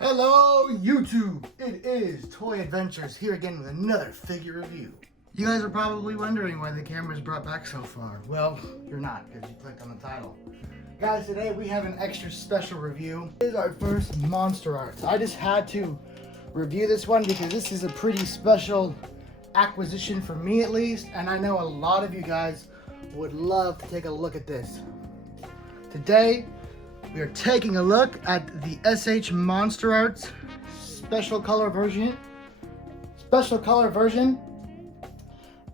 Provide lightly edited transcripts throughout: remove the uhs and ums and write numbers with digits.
Hello YouTube! It is Toy Adventures here again with another figure review. You guys are probably wondering why the camera's brought back so far. Well, you're not because you clicked on the title. Guys, today we have an extra special review. This is our first Monsterarts. I just had to review this one because this is a pretty special acquisition for me at least, and I know a lot of you guys would love to take a look at this. Today, we are taking a look at the SH Monsterarts special color version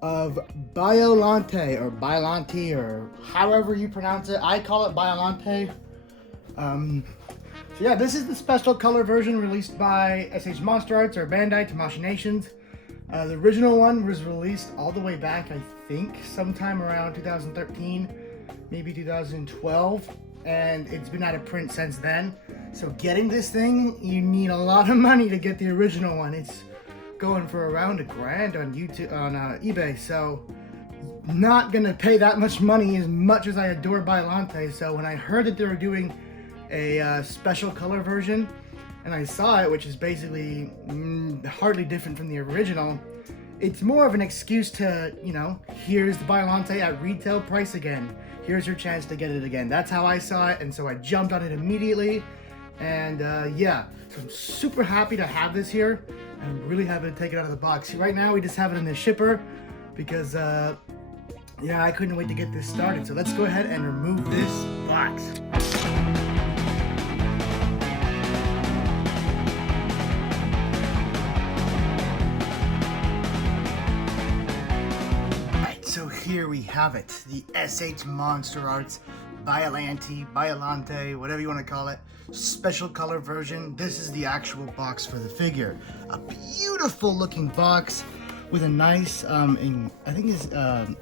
of Biollante or however you pronounce it. I call it Biollante. So yeah, this is the special color version released by SH Monsterarts or Bandai to Machinations. The original one was released all the way back, I think, sometime around 2013, maybe 2012. And it's been out of print since then. So getting this thing, you need a lot of money to get the original one. It's going for around $1,000 on eBay. So not gonna pay that much money as much as I adore Biollante. So when I heard that they were doing a special color version, and I saw it, which is basically hardly different from the original, it's more of an excuse to, you know, here's the Biollante at retail price again. Here's your chance to get it again. That's how I saw it, and so I jumped on it immediately. And yeah, so I'm super happy to have this here. I'm really happy to take it out of the box. Right now, we just have it in the shipper because, yeah, I couldn't wait to get this started. So let's go ahead and remove this box. So here we have it, the SH Monsterarts Biollante, whatever you want to call it, special color version. This is the actual box for the figure. A beautiful looking box with a nice, I think it's, I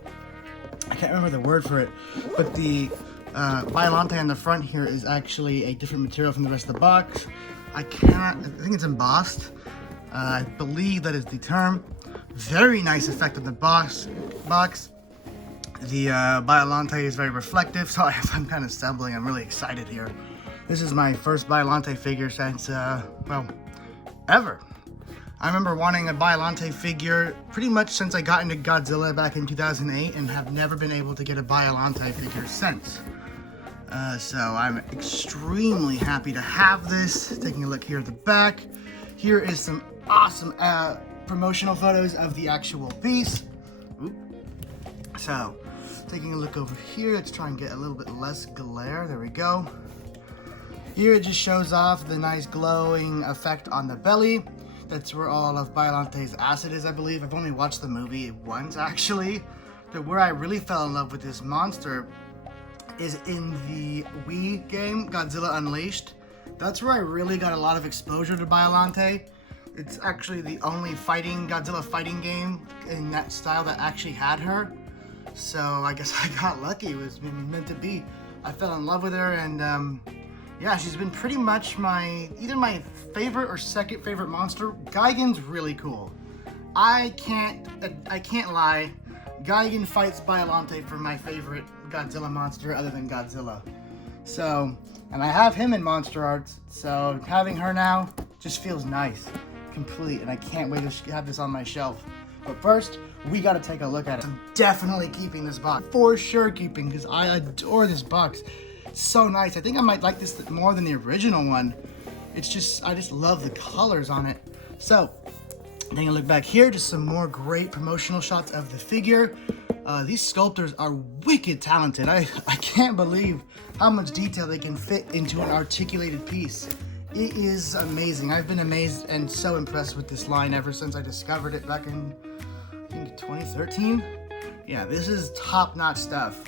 can't remember the word for it, but the Biollante on the front here is actually a different material from the rest of the box. I think it's embossed. I believe that is the term. Very nice effect on the box. The Biollante is very reflective, so if I'm kind of stumbling, I'm really excited here. This is my first Biollante figure since, well, ever. I remember wanting a Biollante figure pretty much since I got into Godzilla back in 2008 and have never been able to get a Biollante figure since. So I'm extremely happy to have this. Taking a look here at the back. Here is some awesome promotional photos of the actual piece. Oop. So, taking a look over here, let's try and get a little bit less glare. There we go. Here it just shows off the nice glowing effect on the belly. That's where all of Biollante's acid is, I believe. I've only watched the movie once, actually. But where I really fell in love with this monster is in the Wii game, Godzilla Unleashed. That's where I really got a lot of exposure to Biollante. It's actually the only Godzilla fighting game in that style that actually had her. So I guess I got lucky. It was meant to be. I fell in love with her, and yeah, she's been pretty much either my favorite or second favorite monster. Gigan's really cool. I can't lie. Gigan fights Biollante for my favorite Godzilla monster other than Godzilla. So, and I have him in Monsterarts, so having her now just feels nice. Complete, and I can't wait to have this on my shelf. But first, we gotta take a look at it. I'm definitely keeping this box. For sure keeping, because I adore this box. It's so nice. I think I might like this more than the original one. It's just, I just love the colors on it. So, taking a look back here, just some more great promotional shots of the figure. These sculptors are wicked talented. I can't believe how much detail they can fit into an articulated piece. It is amazing. I've been amazed and so impressed with this line ever since I discovered it back in, I think, 2013. Yeah, this is top-notch stuff.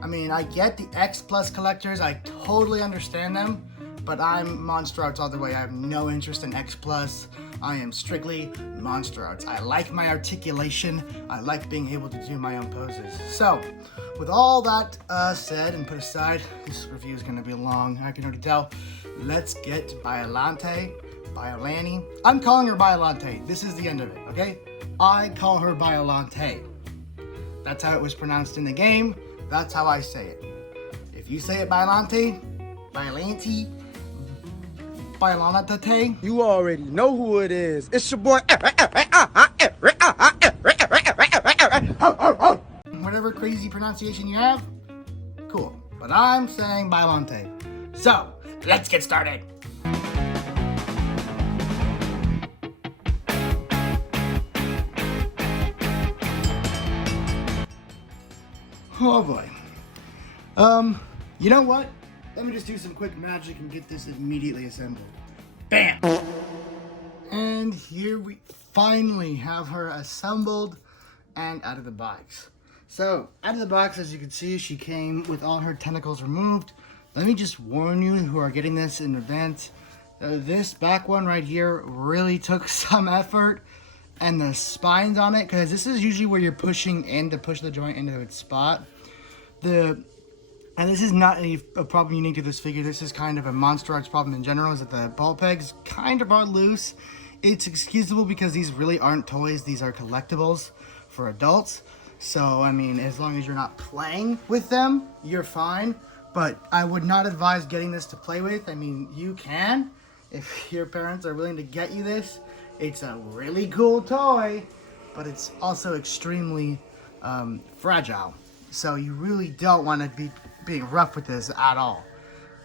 I mean, I get the X Plus collectors. I totally understand them, but I'm Monsterarts all the way. I have no interest in X Plus. I am strictly Monsterarts. I like my articulation. I like being able to do my own poses. So, with all that said and put aside, this review is going to be long. I can already tell. Let's get to Biollante. I'm calling her Biollante. This is the end of it, okay? I call her Biollante. That's how it was pronounced in the game. That's how I say it. If you say it Biollante, Biollante. You already know who it is. It's your boy. Whatever crazy pronunciation you have, cool. But I'm saying Biollante. So, let's get started. Oh boy. You know what? Let me just do some quick magic and get this immediately assembled. Bam! And here we finally have her assembled and out of the box. So, out of the box, as you can see, she came with all her tentacles removed. Let me just warn you who are getting this in advance. This back one right here really took some effort. And the spines on it, because this is usually where you're pushing in to push the joint into its spot. And this is not a problem unique to this figure. This is kind of a Monsterarts problem in general, is that the ball pegs kind of are loose. It's excusable because these really aren't toys. These are collectibles for adults. So, I mean, as long as you're not playing with them, you're fine. But I would not advise getting this to play with. I mean, you can if your parents are willing to get you this. It's a really cool toy, but it's also extremely fragile. So you really don't want to be being rough with this at all.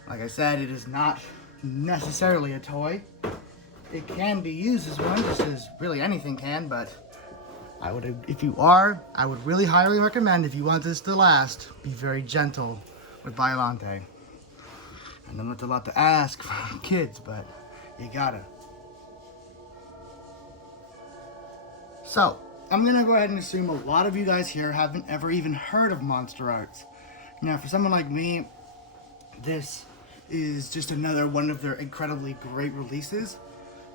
Like I said, it is not necessarily a toy. It can be used as one, just as really anything can, but I would really highly recommend, if you want this to last, be very gentle with Biollante. I know that's a lot to ask from kids, but you gotta. So, I'm going to go ahead and assume a lot of you guys here haven't ever even heard of Monsterarts. Now, for someone like me, this is just another one of their incredibly great releases.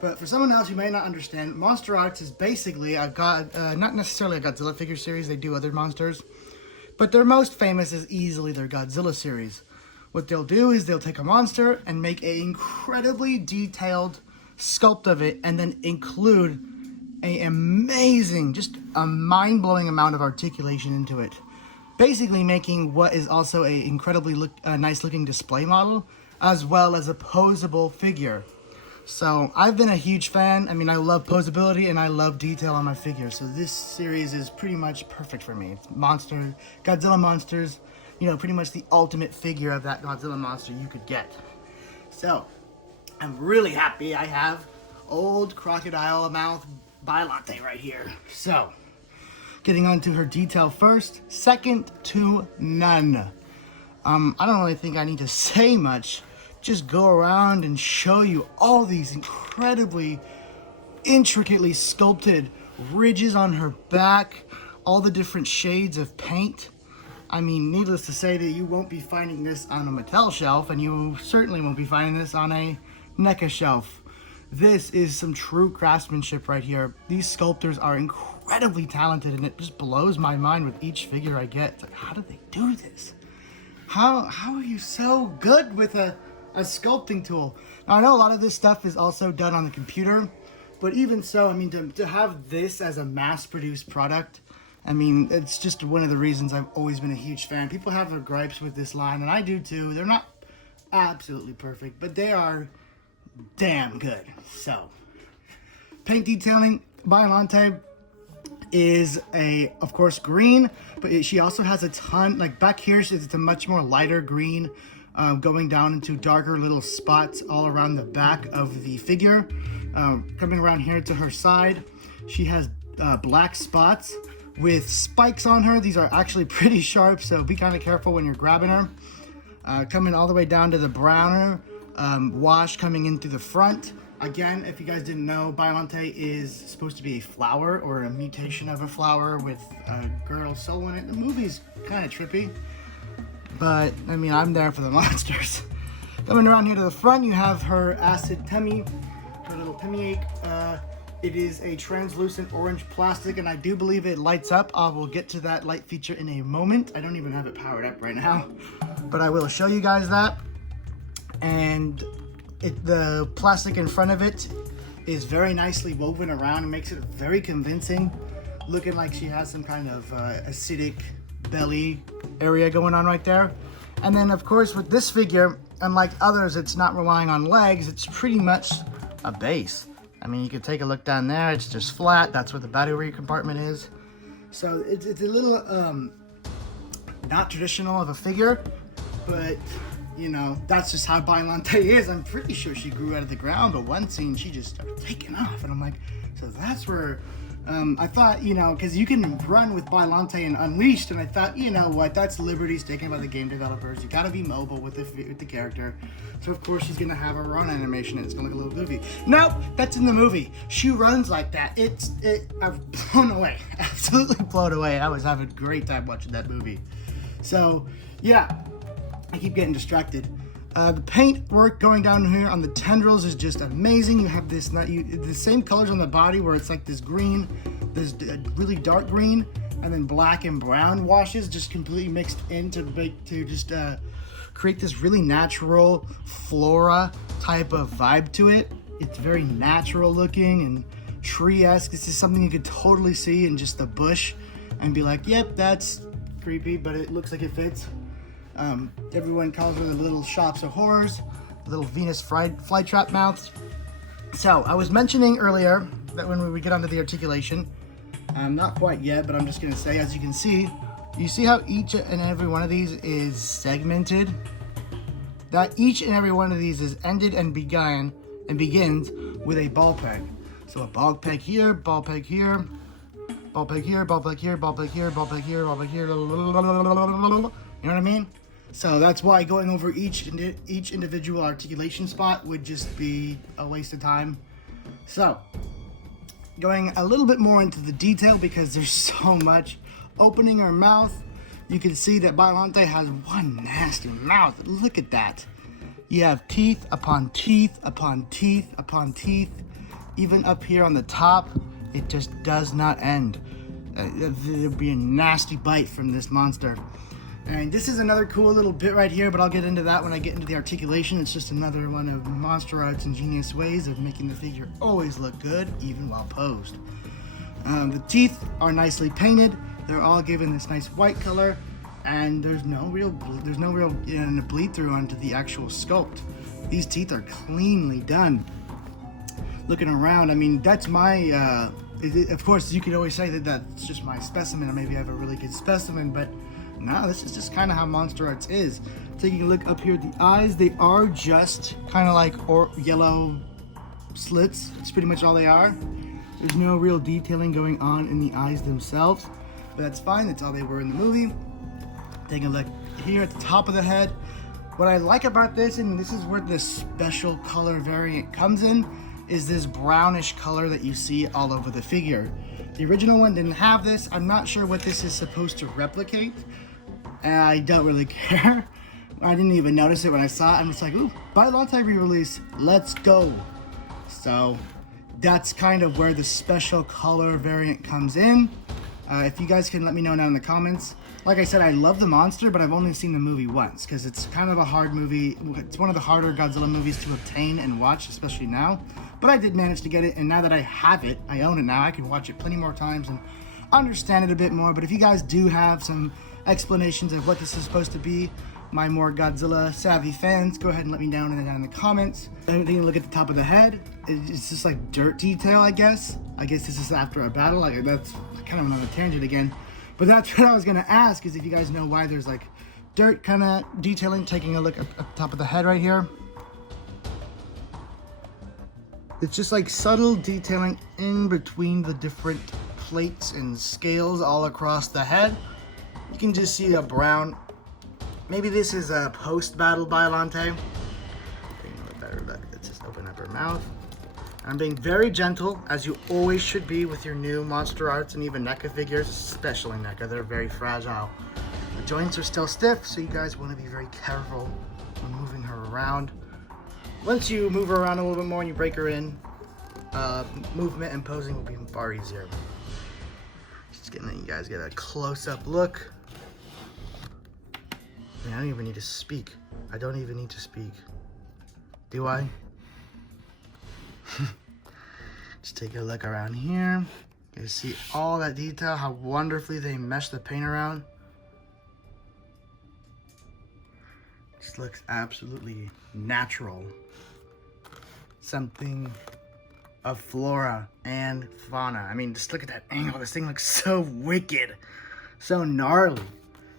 But for someone else who may not understand, Monsterarts is basically not necessarily a Godzilla figure series. They do other monsters. But their most famous is easily their Godzilla series. What they'll do is they'll take a monster and make an incredibly detailed sculpt of it, and then include an amazing, just a mind-blowing amount of articulation into it. Basically making what is also a incredibly nice-looking display model, as well as a posable figure. So I've been a huge fan. I mean, I love posability and I love detail on my figures. So this series is pretty much perfect for me. It's Godzilla monsters, you know, pretty much the ultimate figure of that Godzilla monster you could get. So I'm really happy I have old crocodile mouth Biollante right here. So, getting on to her detail first, second to none. I don't really think I need to say much. Just go around and show you all these incredibly intricately sculpted ridges on her back, all the different shades of paint. I mean, needless to say that you won't be finding this on a Mattel shelf, and you certainly won't be finding this on a NECA shelf. This is some true craftsmanship right here. These sculptors are incredibly talented, and it just blows my mind with each figure I get. It's like, how do they do this? How are you so good with a sculpting tool? Now, I know a lot of this stuff is also done on the computer, but even so, I mean, to have this as a mass-produced product, I mean, it's just one of the reasons I've always been a huge fan. People have their gripes with this line, and I do too. They're not absolutely perfect, but they are damn good. So, paint detailing, Biollante is of course green, but she also has a ton, like back here it's a much more lighter green, going down into darker little spots all around the back of the figure. Coming around here to her side, she has black spots with spikes on her. These are actually pretty sharp, so be kind of careful when you're grabbing her. Coming all the way down to the browner wash coming in through the front. Again, if you guys didn't know, Biollante is supposed to be a flower, or a mutation of a flower with a girl's soul in it. The movie's kind of trippy, but I mean, I'm there for the monsters. Coming around here to the front, you have her acid tummy, her little tummy ache. It is a translucent orange plastic, and I do believe it lights up. I will get to that light feature in a moment. I don't even have it powered up right now, but I will show you guys that. And the plastic in front of it is very nicely woven around and makes it very convincing, looking like she has some kind of acidic belly area going on right there. And then of course with this figure, unlike others, it's not relying on legs, it's pretty much a base. I mean, you can take a look down there, it's just flat, that's where the battery compartment is. So it's a little not traditional of a figure, but you know, that's just how Biollante is. I'm pretty sure she grew out of the ground, but one scene she just started taking off, and I'm like, so that's where I thought, you know, because you can run with Biollante and Unleashed, and I thought, you know what, that's liberties taken by the game developers. You gotta be mobile with the character. So of course she's gonna have a run animation and it's gonna look a little goofy. Nope, that's in the movie. She runs like that. I've blown away. Absolutely blown away. I was having a great time watching that movie. So yeah, I keep getting distracted. The paint work going down here on the tendrils is just amazing. You have this, the same colors on the body where it's like this green, this really dark green, and then black and brown washes just completely mixed in to create this really natural flora type of vibe to it. It's very natural looking and tree-esque. This is something you could totally see in just the bush and be like, yep, that's creepy, but it looks like it fits. Everyone calls her the little shops of horrors, little Venus flytrap mouths. So I was mentioning earlier that when we get onto the articulation, not quite yet, but I'm just gonna say, as you can see, you see how each and every one of these is segmented? That each and every one of these is ended and begins with a ball peg. So a ball peg here, ball peg here, ball peg here, ball peg here, ball peg here, ball peg here, ball peg here, you know what I mean? So that's why going over each individual articulation spot would just be a waste of time. So, going a little bit more into the detail because there's so much. Opening her mouth, you can see that Biollante has one nasty mouth. Look at that. You have teeth upon teeth upon teeth upon teeth. Even up here on the top, it just does not end. There'll be a nasty bite from this monster. And this is another cool little bit right here, but I'll get into that when I get into the articulation. It's just another one of Monsterarts' ingenious ways of making the figure always look good, even while posed. The teeth are nicely painted. They're all given this nice white color, and there's no real bleed through onto the actual sculpt. These teeth are cleanly done. Looking around, I mean, that's my, of course, you could always say that that's just my specimen, or maybe I have a really good specimen, but no, this is just kind of how Monsterarts is. Taking a look up here at the eyes, they are just kind of like yellow slits. That's pretty much all they are. There's no real detailing going on in the eyes themselves, but that's fine. That's all they were in the movie. Taking a look here at the top of the head. What I like about this, and this is where the special color variant comes in, is this brownish color that you see all over the figure. The original one didn't have this. I'm not sure what this is supposed to replicate. I don't really care. I didn't even notice it when I saw it. I'm just like, ooh, Biollante re-release, let's go. So that's kind of where the special color variant comes in. If you guys can let me know down in the comments. Like I said, I love the monster, but I've only seen the movie once because it's kind of a hard movie. It's one of the harder Godzilla movies to obtain and watch, especially now. But I did manage to get it, and now that I have it, I own it now, I can watch it plenty more times and understand it a bit more. But if you guys do have some explanations of what this is supposed to be, my more Godzilla savvy fans, go ahead and let me know down in the comments. And then you look at the top of the head, it's just like dirt detail, I guess. I guess this is after a battle. Like, that's kind of on a tangent again. But that's what I was gonna ask, is if you guys know why there's like dirt kind of detailing. Taking a look at the top of the head right here. It's just like subtle detailing in between the different plates and scales all across the head. You can just see a brown. Maybe this is a post-battle Biollante. Let's just open up her mouth. I'm being very gentle, as you always should be with your new Monsterarts and even NECA figures, especially NECA. They're very fragile. The joints are still stiff, so you guys want to be very careful when moving her around. Once you move her around a little bit more and you break her in, movement and posing will be far easier. Just letting you guys get a close-up look. I mean, I don't even need to speak. I don't even need to speak. Do I? Just take a look around here. You see all that detail, how wonderfully they mesh the paint around. just looks absolutely natural. Something of flora and fauna. I mean, just look at that angle. This thing looks so wicked, so gnarly.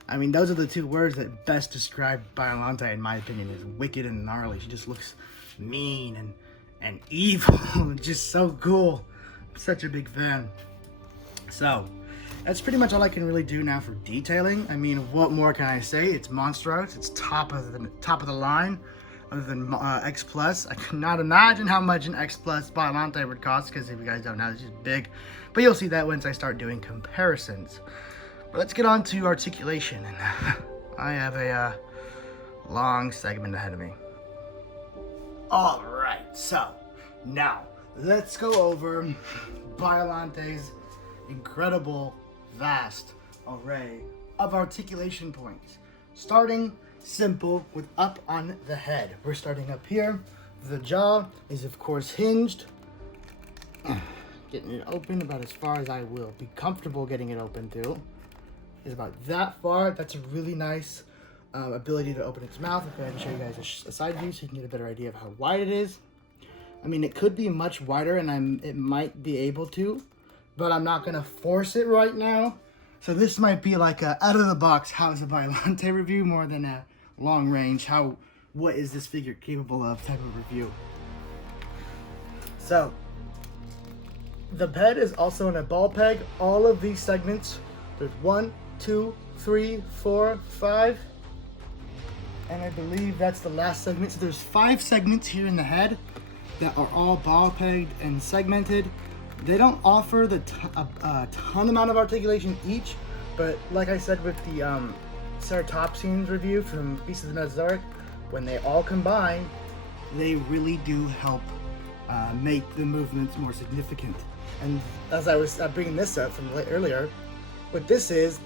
I mean, those are the two words that best describe Biollante, in my opinion, is wicked and gnarly. She just looks mean and evil. Just so cool. I'm such a big fan. So, that's pretty much all I can really do now for detailing. I mean, what more can I say? It's Monsterarts. It's top of the line. Other than X Plus, I cannot imagine how much an X Plus Biollante would cost, because if you guys don't know, it's just big. But you'll see that once I start doing comparisons. But let's get on to articulation, and I have a long segment ahead of me. All right, so now let's go over Biollante's incredible, vast array of articulation points, starting simple with up on the head. We're starting up here. The jaw is of course hinged. Getting it open about as far as I will be comfortable getting it open to. Is about that far. That's a really nice ability to open its mouth. I'll go ahead and show you guys a side view so you can get a better idea of how wide it is. I mean, it could be much wider, and it might be able to, but I'm not gonna force it right now. So this might be like a out of the box how's a Biollante review more than a long range what is this figure capable of type of review. So the bed is also in a ball peg. All of these segments, there's 1, 2, 3, 4, 5, and I believe that's the last segment. So there's 5 segments here in the head that are all ball pegged and segmented. They don't offer a ton amount of articulation each, but like I said with the Ceratopsians review from Beasts of the Mesozoic, when they all combine, they really do help make the movements more significant. And as I was bringing this up from earlier, what this is,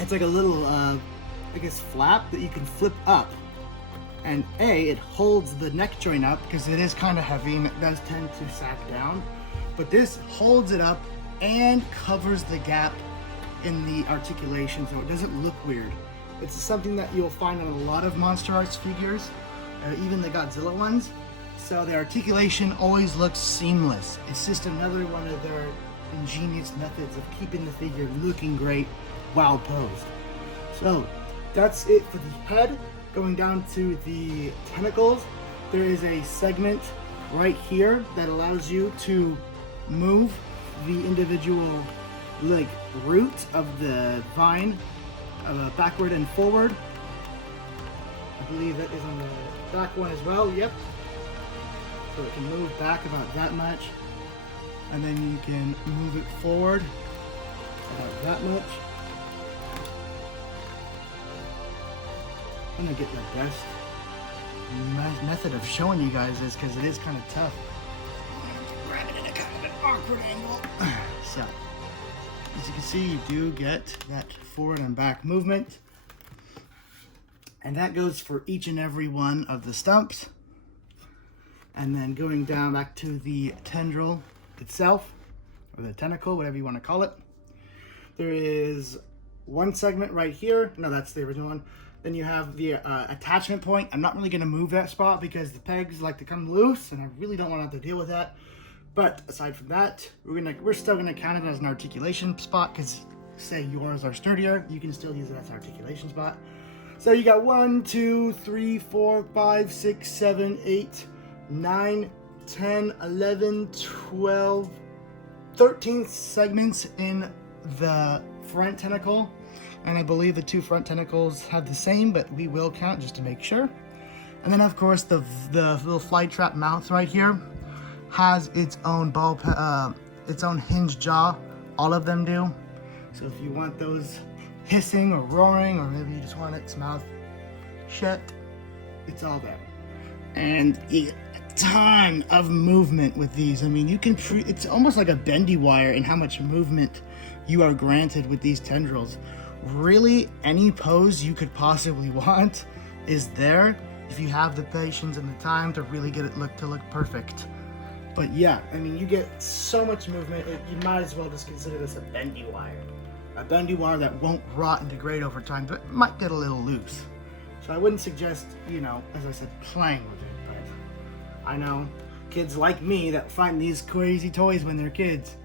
it's like a little, I guess, flap that you can flip up. And it holds the neck joint up because it is kind of heavy and it does tend to sack down. But this holds it up and covers the gap in the articulation so it doesn't look weird. It's something that you'll find on a lot of Monsterarts figures, even the Godzilla ones. So the articulation always looks seamless. It's just another one of their ingenious methods of keeping the figure looking great while posed. So that's it for the head. Going down to the tentacles, there is a segment right here that allows you to move the individual root of the vine backward and forward. I believe that is on the back one as well. Yep. So it can move back about that much, and then you can move it forward about that much. I'm gonna get the best method of showing you guys this because it is kind of tough. Grab it in a kind of an awkward angle. So, as you can see, you do get that forward and back movement. And that goes for each and every one of the stumps. And then going down back to the tendril itself, or the tentacle, whatever you want to call it. There is one segment right here. No, that's the original one. Then you have the attachment point. I'm not really going to move that spot because the pegs like to come loose, and I really don't want to have to deal with that. But aside from that, we're still gonna count it as an articulation spot because say yours are sturdier, you can still use it as an articulation spot. So you got 1, 2, 3, 4, 5, 6, 7, 8, 9, 10, 11, 12, 13 segments in the front tentacle. And I believe the 2 front tentacles have the same, but we will count just to make sure. And then of course the little flight trap mouth right here has its own its own hinged jaw. All of them do. So if you want those hissing or roaring, or maybe you just want its mouth shut, it's all there. And you get a ton of movement with these. I mean, you can it's almost like a bendy wire in how much movement you are granted with these tendrils. Really, any pose you could possibly want is there if you have the patience and the time to really get it look perfect. But yeah, I mean, you get so much movement, you might as well just consider this a bendy wire. A bendy wire that won't rot and degrade over time, but might get a little loose. So I wouldn't suggest, you know, as I said, playing with it. But I know kids like me that find these crazy toys when they're kids,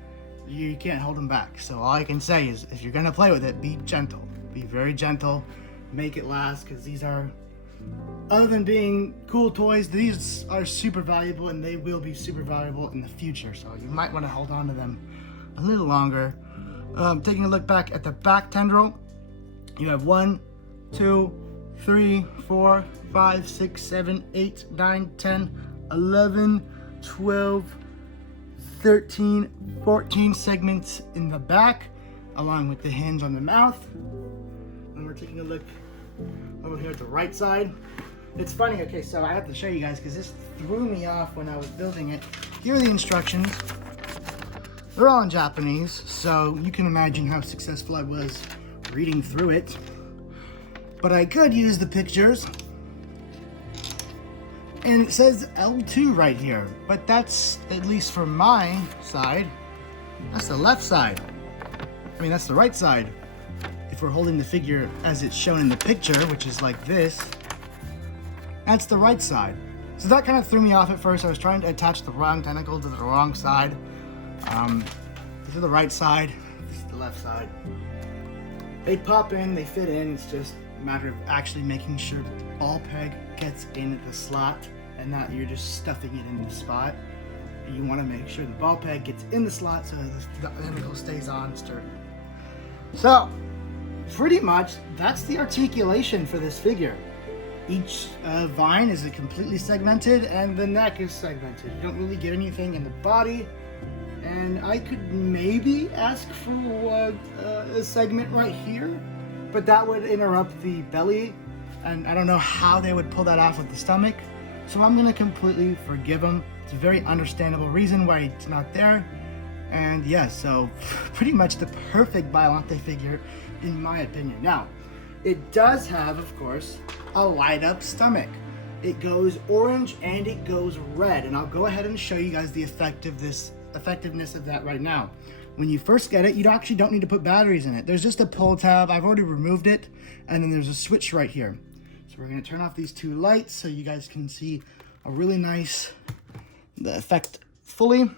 you can't hold them back. So all I can say is, if you're gonna play with it, be gentle. Be very gentle. Make it last, because these are, other than being cool toys, these are super valuable, and they will be super valuable in the future. So you might want to hold on to them a little longer. Taking a look back at the back tendril, you have 1, 2, 3, 4, 5, 6, 7, 8, 9, 10, 11, 12, 13, 14 segments in the back, along with the hinge on the mouth. And we're taking a look over here at the right side. It's funny, okay, so I have to show you guys because this threw me off when I was building it. Here are the instructions. They're all in Japanese, so you can imagine how successful I was reading through it. But I could use the pictures. And it says L2 right here, but that's, at least for my side, that's the left side. I mean, that's the right side. If we're holding the figure as it's shown in the picture, which is like this, that's the right side. So that kind of threw me off at first. I was trying to attach the wrong tentacle to the wrong side. This is the right side, this is the left side. They pop in, they fit in, it's just a matter of actually making sure that the ball peg gets in the slot and not you're just stuffing it in the spot. You want to make sure the ball peg gets in the slot so the tentacle stays on sturdy. So, pretty much, that's the articulation for this figure. Each vine is completely segmented and the neck is segmented. You don't really get anything in the body. And I could maybe ask for a segment right here, but that would interrupt the belly, and I don't know how they would pull that off with the stomach. So I'm gonna completely forgive them. It's a very understandable reason why it's not there. And yeah, so pretty much the perfect Biollante figure in my opinion. Now, it does have, of course, a light up stomach. It goes orange and it goes red, and I'll go ahead and show you guys the effectiveness of that right now. When you first get it, you actually don't need to put batteries in it. There's just a pull tab. I've already removed it, and then there's a switch right here. So we're going to turn off these two lights so you guys can see a really nice the effect fully.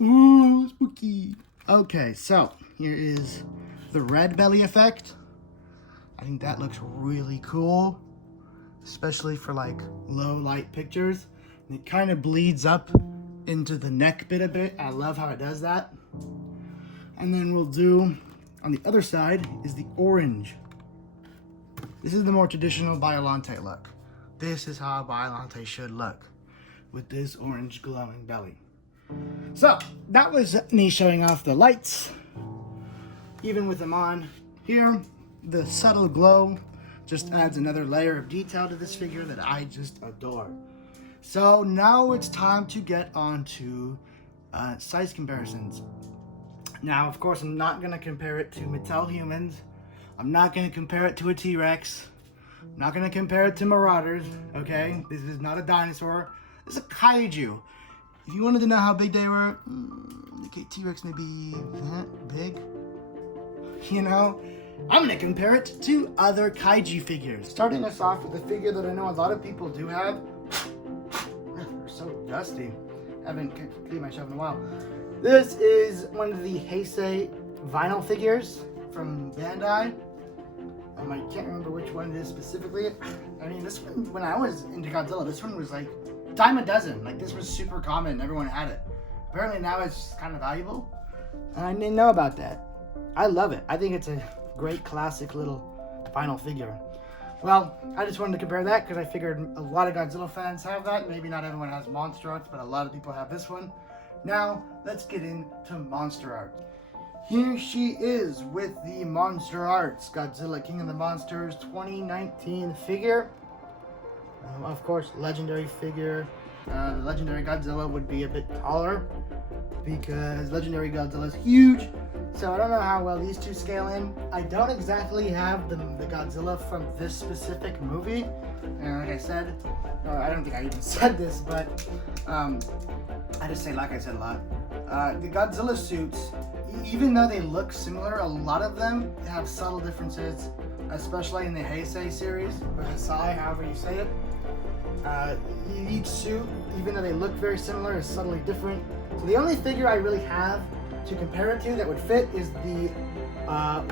Ooh, spooky. Okay, so here is the red belly effect. I think that looks really cool, especially for like low light pictures. And it kind of bleeds up into the neck bit a bit. I love how it does that. And then we'll do, on the other side, is the orange. This is the more traditional Biollante look. This is how Biollante should look, with this orange glowing belly. So, that was me showing off the lights. Even with them on here, the subtle glow just adds another layer of detail to this figure that I just adore. So now it's time to get on to size comparisons. Now, of course, I'm not going to compare it to Mattel humans. I'm not going to compare it to a T-Rex. I'm not going to compare it to Marauders, okay? This is not a dinosaur. This is a kaiju. If you wanted to know how big they were, okay, T-Rex may be that big. You know, I'm going to compare it to other kaiju figures. Starting us off with a figure that I know a lot of people do have. They're so dusty. Haven't cleaned my shelf in a while. This is one of the Heisei vinyl figures from Bandai. I can't remember which one it is specifically. I mean, this one, when I was into Godzilla, this one was like dime a dozen. Like, this was super common. Everyone had it. Apparently now it's kind of valuable. And I didn't know about that. I love it. I think it's a great classic little vinyl figure. Well, I just wanted to compare that because I figured a lot of Godzilla fans have that. Maybe not everyone has Monsterarts, but a lot of people have this one. Now, let's get into Monsterart. Here she is with the Monsterarts Godzilla King of the Monsters 2019 figure. Of course, legendary figure. The legendary Godzilla would be a bit taller because legendary Godzilla is huge. So I don't know how well these two scale in. I don't exactly have the Godzilla from this specific movie. And like I said, I don't think I even said this, but I just say like I said a lot. The Godzilla suits, even though they look similar, a lot of them have subtle differences especially in the Heisei series, or Heisei, however you say it. Each suit, even though they look very similar, is subtly different. So the only figure I really have to compare it to that would fit is the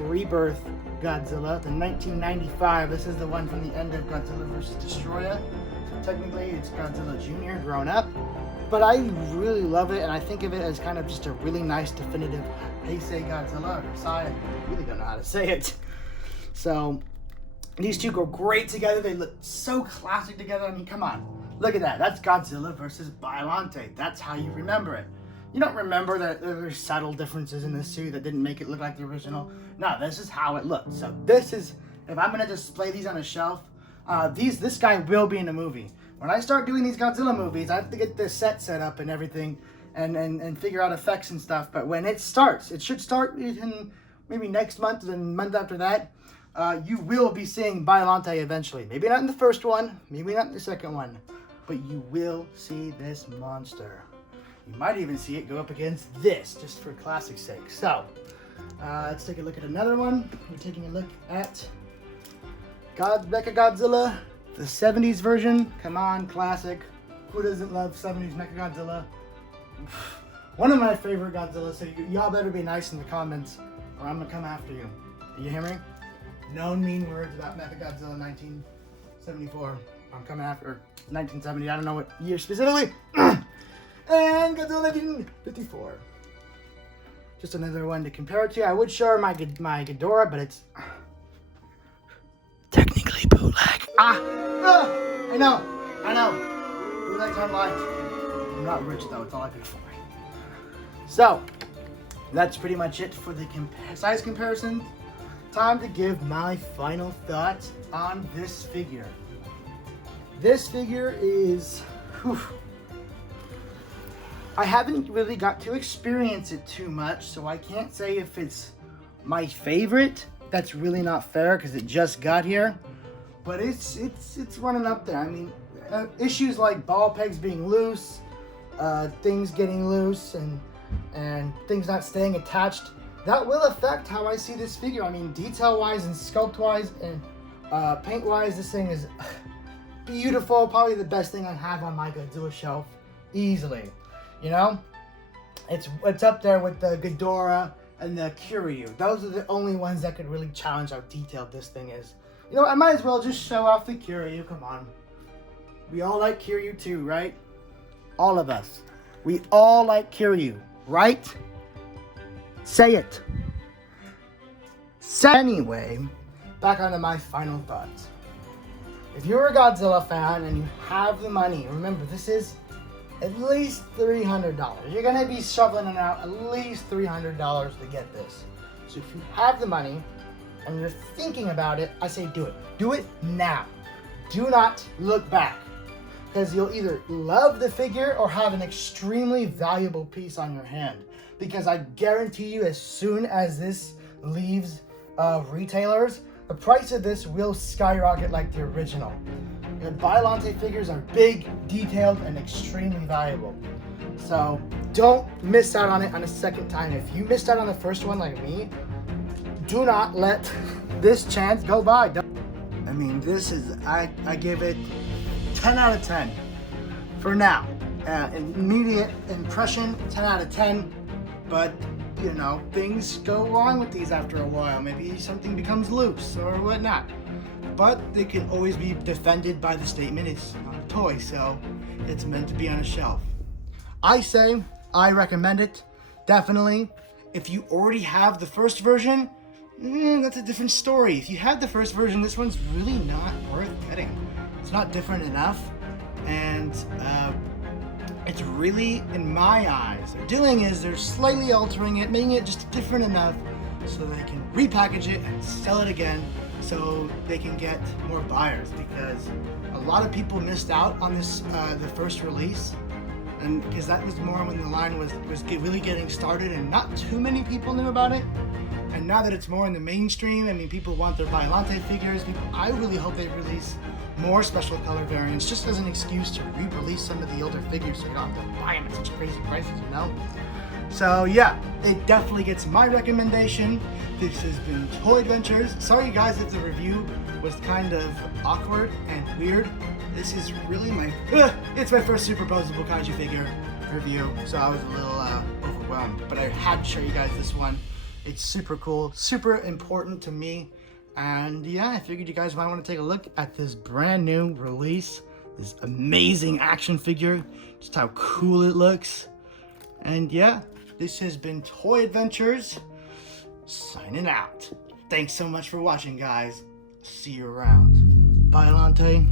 Rebirth Godzilla, the 1995. This is the one from the end of Godzilla vs. Destroyer. So technically it's Godzilla Jr. grown up. But I really love it, and I think of it as kind of just a really nice definitive Heisei Godzilla, or Heisei, I really don't know how to say it. So these two go great together. They look so classic together. I mean, come on. Look at that. That's Godzilla versus Biollante. That's how you remember it. You don't remember that there's subtle differences in the suit that didn't make it look like the original. No, this is how it looks. So this is, if I'm going to display these on a shelf, this guy will be in a movie. When I start doing these Godzilla movies, I have to get the set up and everything and figure out effects and stuff. But when it starts, it should start in maybe next month, and the month after that, you will be seeing Biollante eventually. Maybe not in the first one, maybe not in the second one, but you will see this monster. You might even see it go up against this, just for classic's sake. So, let's take a look at another one. We're taking a look at Mechagodzilla, the 70s version. Come on, classic. Who doesn't love 70s Mechagodzilla? One of my favorite Godzilla, so y'all better be nice in the comments, or I'm gonna come after you. You hear me? No mean words about Mechagodzilla 1974. I'm coming after, or 1970, I don't know what year specifically. And Godzilla 1954. Just another one to compare it to. I would show my Ghidorah, but it's technically bootleg. I know. Bootlegs aren't live. I'm not rich though, it's all I can afford. So, that's pretty much it for the size comparison. Time to give my final thoughts on this figure. This figure is, I haven't really got to experience it too much, so I can't say if it's my favorite. That's really not fair because it just got here, but it's running up there. I mean, issues like ball pegs being loose, things getting loose, and things not staying attached, that will affect how I see this figure. I mean, detail-wise and sculpt-wise and paint-wise, this thing is beautiful. Probably the best thing I have on my Godzilla shelf, easily. You know, it's up there with the Ghidorah and the Kiryu. Those are the only ones that could really challenge how detailed this thing is. You know, I might as well just show off the Kiryu. Come on, we all like Kiryu too, right? All of us, we all like Kiryu, right? Say it. Anyway, back onto my final thoughts. If you're a Godzilla fan and you have the money, remember this is at least $300. You're gonna be shoveling it out at least $300 to get this. So if you have the money and you're thinking about it, I say do it. Do it now. Do not look back, because you'll either love the figure or have an extremely valuable piece on your hand. Because I guarantee you, as soon as this leaves retailers, the price of this will skyrocket like the original. The Biollante figures are big, detailed, and extremely valuable. So don't miss out on it on a second time. If you missed out on the first one like me, do not let this chance go by. I mean, this is, I give it 10 out of 10 for now. Immediate impression, 10 out of 10. But, you know, things go wrong with these after a while. Maybe something becomes loose or whatnot. But they can always be defended by the statement it's not a toy, so it's meant to be on a shelf. I say, I recommend it, definitely. If you already have the first version, that's a different story. If you had the first version, this one's really not worth getting. It's not different enough, and it's really, in my eyes, they're doing is they're slightly altering it, making it just different enough so they can repackage it and sell it again, so they can get more buyers, because a lot of people missed out on this, the first release, and because that was more when the line was really getting started and not too many people knew about it. And now that it's more in the mainstream, I mean, people want their Biollante figures. I really hope they release more special color variants just as an excuse to re-release some of the older figures so you don't have to buy them at such crazy prices, you know? So yeah, it definitely gets my recommendation. This has been Toy Adventures. Sorry guys if the review was kind of awkward and weird. This is really it's my first superposable kaiju figure review, so I was a little overwhelmed. But I had to show you guys this one. It's super cool, super important to me. And yeah, I figured you guys might want to take a look at this brand new release. This amazing action figure, just how cool it looks. And yeah, this has been Toy Adventures, signing out. Thanks so much for watching, guys. See you around. Biollante.